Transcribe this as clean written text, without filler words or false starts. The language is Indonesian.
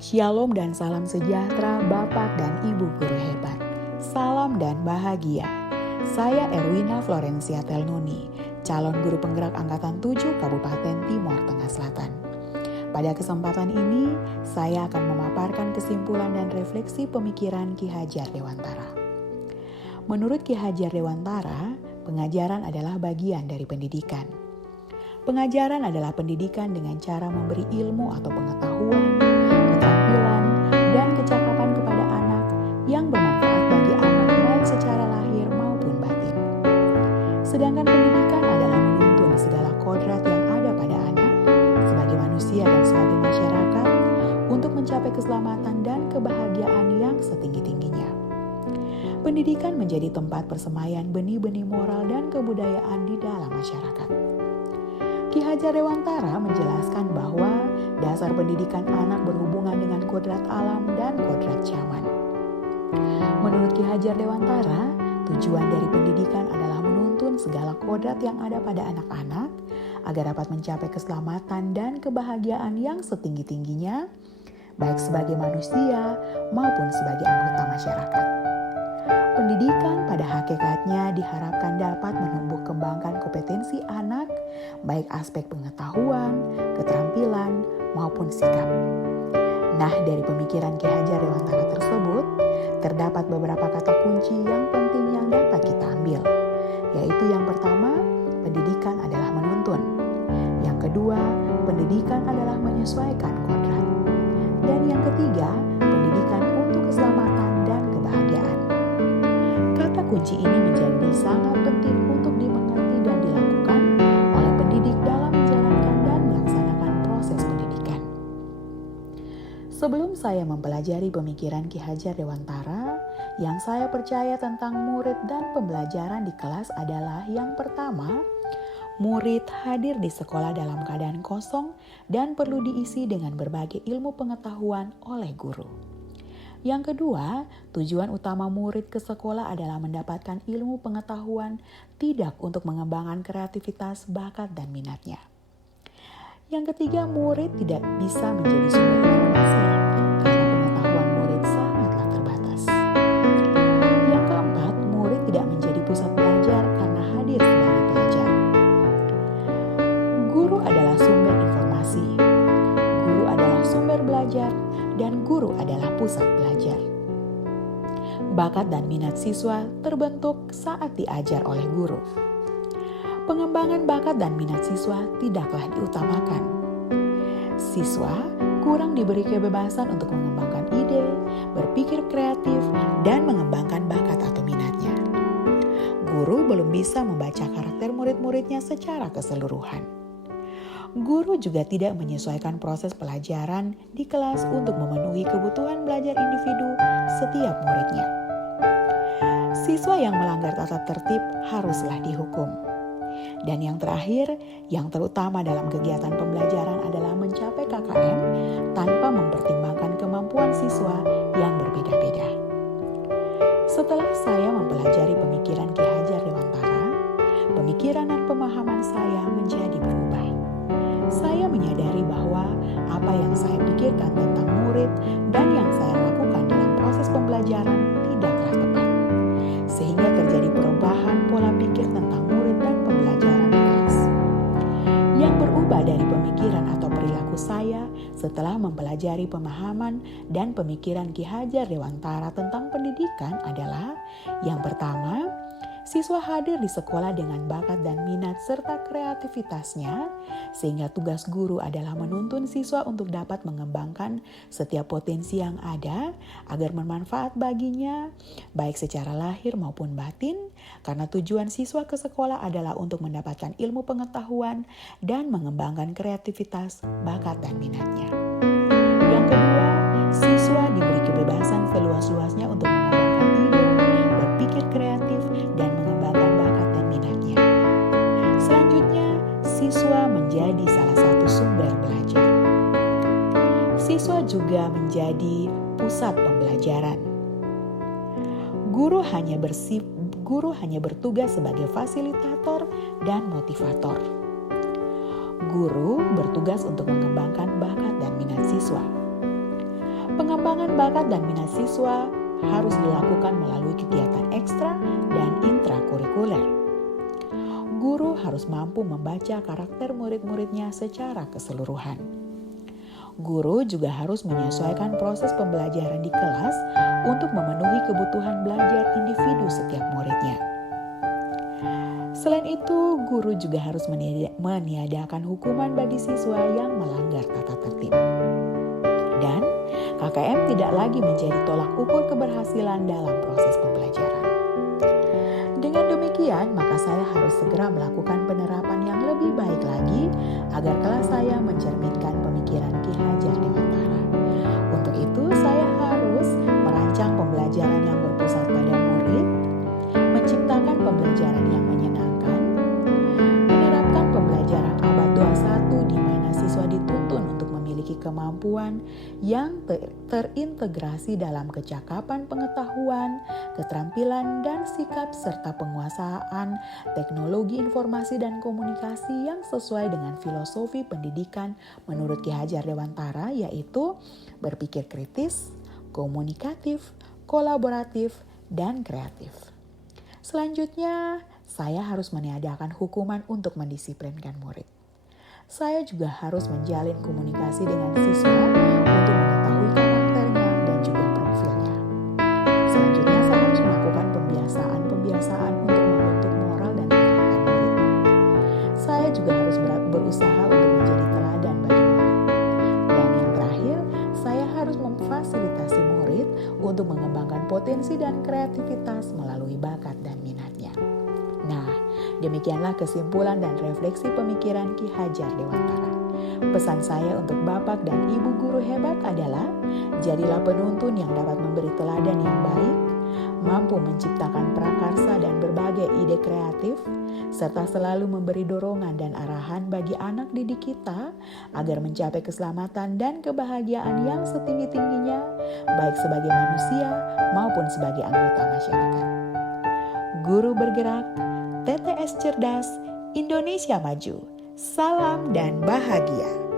Shalom dan salam sejahtera Bapak dan Ibu guru hebat. Salam dan bahagia. Saya Erwina Florencia Telnuni, calon guru penggerak Angkatan 7 Kabupaten Timur Tengah Selatan. Pada kesempatan ini, saya akan memaparkan kesimpulan dan refleksi pemikiran Ki Hajar Dewantara. Menurut Ki Hajar Dewantara, pengajaran adalah bagian dari pendidikan. Pengajaran adalah pendidikan dengan cara memberi ilmu atau pengetahuan, keterampilan, dan kecakapan kepada anak yang bermanfaat bagi anak baik secara lahir maupun batin. Sedangkan pendidikan adalah menuntun segala kodrat yang ada pada anak sebagai manusia dan sebagai masyarakat untuk mencapai keselamatan dan kebahagiaan yang setinggi-tingginya. Pendidikan menjadi tempat persemaian benih-benih moral dan kebudayaan di dalam masyarakat. Ki Hajar Dewantara menjelaskan bahwa dasar pendidikan anak berhubungan dengan kodrat alam dan kodrat zaman. Menurut Ki Hajar Dewantara, tujuan dari pendidikan adalah menuntun segala kodrat yang ada pada anak-anak agar dapat mencapai keselamatan dan kebahagiaan yang setinggi-tingginya, baik sebagai manusia maupun sebagai anggota masyarakat. Pendidikan pada hakikatnya diharapkan dapat menumbuh kembangkan kompetensi anak, baik aspek pengetahuan, keterampilan, maupun sikap. Nah, dari pemikiran Ki Hajar Dewantara tersebut, terdapat beberapa kata kunci yang penting yang dapat kita ambil, yaitu yang pertama, pendidikan adalah menuntun. Yang kedua, pendidikan adalah menyesuaikan kodrat. Dan yang ketiga, pendidikan untuk keselamatan dan kebahagiaan. Kata kunci ini menjadi sangat penting untuk dimengerti dan dilakukan oleh pendidik dalam menjalankan dan melaksanakan proses pendidikan. Sebelum saya mempelajari pemikiran Ki Hajar Dewantara, yang saya percaya tentang murid dan pembelajaran di kelas adalah yang pertama, murid hadir di sekolah dalam keadaan kosong dan perlu diisi dengan berbagai ilmu pengetahuan oleh guru. Yang kedua, tujuan utama murid ke sekolah adalah mendapatkan ilmu pengetahuan, tidak untuk mengembangkan kreativitas, bakat, dan minatnya. Yang ketiga, murid tidak bisa menjadi sumber informasi karena pengetahuan murid sangatlah terbatas. Yang keempat, murid tidak menjadi pusat belajar karena hadir sebagai pelajar. Guru adalah sumber informasi, guru adalah sumber belajar, dan guru adalah pusat belajar. Bakat dan minat siswa terbentuk saat diajar oleh guru. Pengembangan bakat dan minat siswa tidaklah diutamakan. Siswa kurang diberi kebebasan untuk mengembangkan ide, berpikir kreatif, dan mengembangkan bakat atau minatnya. Guru belum bisa membaca karakter murid-muridnya secara keseluruhan. Guru juga tidak menyesuaikan proses pelajaran di kelas untuk memenuhi kebutuhan belajar individu setiap muridnya. Siswa yang melanggar tata tertib haruslah dihukum. Dan yang terakhir, yang terutama dalam kegiatan pembelajaran adalah mencapai KKM tanpa mempertimbangkan kemampuan siswa yang berbeda-beda. Setelah saya mempelajari pemikiran Ki Hajar Dewantara, pemikiran dan pemahaman saya menjadi berubah. Saya menyadari bahwa apa yang saya pikirkan tentang murid dan yang saya lakukan dalam proses pembelajaran tidaklah tepat. Sehingga terjadi perubahan pola pikir tentang murid dan pembelajaran di kelas. Yang berubah dari pemikiran atau perilaku saya setelah mempelajari pemahaman dan pemikiran Ki Hajar Dewantara tentang pendidikan adalah yang pertama, siswa hadir di sekolah dengan bakat dan minat serta kreativitasnya, sehingga tugas guru adalah menuntun siswa untuk dapat mengembangkan setiap potensi yang ada agar bermanfaat baginya, baik secara lahir maupun batin, karena tujuan siswa ke sekolah adalah untuk mendapatkan ilmu pengetahuan dan mengembangkan kreativitas, bakat, dan minatnya. Yang kedua, siswa diberi kebebasan seluas-luasnya untuk mengembangkan ide, berpikir kreatif, dan mengembangkan bakat dan minatnya. Selanjutnya, siswa menjadi salah satu sumber belajar. Siswa juga menjadi pusat pembelajaran. Guru hanya bertugas sebagai fasilitator dan motivator. Guru bertugas untuk mengembangkan bakat dan minat siswa. Pengembangan bakat dan minat siswa harus dilakukan melalui kegiatan ekstra dan intrakurikuler. Guru harus mampu membaca karakter murid-muridnya secara keseluruhan. Guru juga harus menyesuaikan proses pembelajaran di kelas untuk memenuhi kebutuhan belajar individu setiap muridnya. Selain itu, guru juga harus meniadakan hukuman bagi siswa yang melanggar tata tertib. Dan KKM tidak lagi menjadi tolak ukur keberhasilan dalam proses pembelajaran. Dengan demikian, maka saya harus segera melakukan penerapan yang lebih baik lagi agar kelas saya mencerminkan pemikiran Ki Hajar Dewantara. Untuk itu, saya harus merancang pembelajaran yang berpusat pada murid, menciptakan pembelajaran yang menyenangkan, menerapkan pembelajaran abad 21 di mana siswa dituntun untuk memiliki kemampuan yang terintegrasi dalam kecakapan pengetahuan, keterampilan dan sikap serta penguasaan teknologi informasi dan komunikasi yang sesuai dengan filosofi pendidikan menurut Ki Hajar Dewantara, yaitu berpikir kritis, komunikatif, kolaboratif, dan kreatif. Selanjutnya, saya harus meniadakan hukuman untuk mendisiplinkan murid. Saya juga harus menjalin komunikasi dengan siswa untuk mengetahui karakternya dan juga profilnya. Selanjutnya, saya harus melakukan pembiasaan untuk membentuk moral dan karakter murid. Saya juga harus berusaha untuk menjadi teladan bagi murid. Dan yang terakhir, saya harus memfasilitasi murid untuk mengembangkan potensi dan kreativitas melalui bakat dan minatnya. Nah, demikianlah kesimpulan dan refleksi pemikiran Ki Hajar Dewantara. Pesan saya untuk Bapak dan Ibu guru hebat adalah, jadilah penuntun yang dapat memberi teladan yang baik, mampu menciptakan prakarsa dan berbagai ide kreatif, serta selalu memberi dorongan dan arahan bagi anak didik kita agar mencapai keselamatan dan kebahagiaan yang setinggi-tingginya, baik sebagai manusia maupun sebagai anggota masyarakat. Guru bergerak, TTS Cerdas, Indonesia Maju. Salam dan bahagia.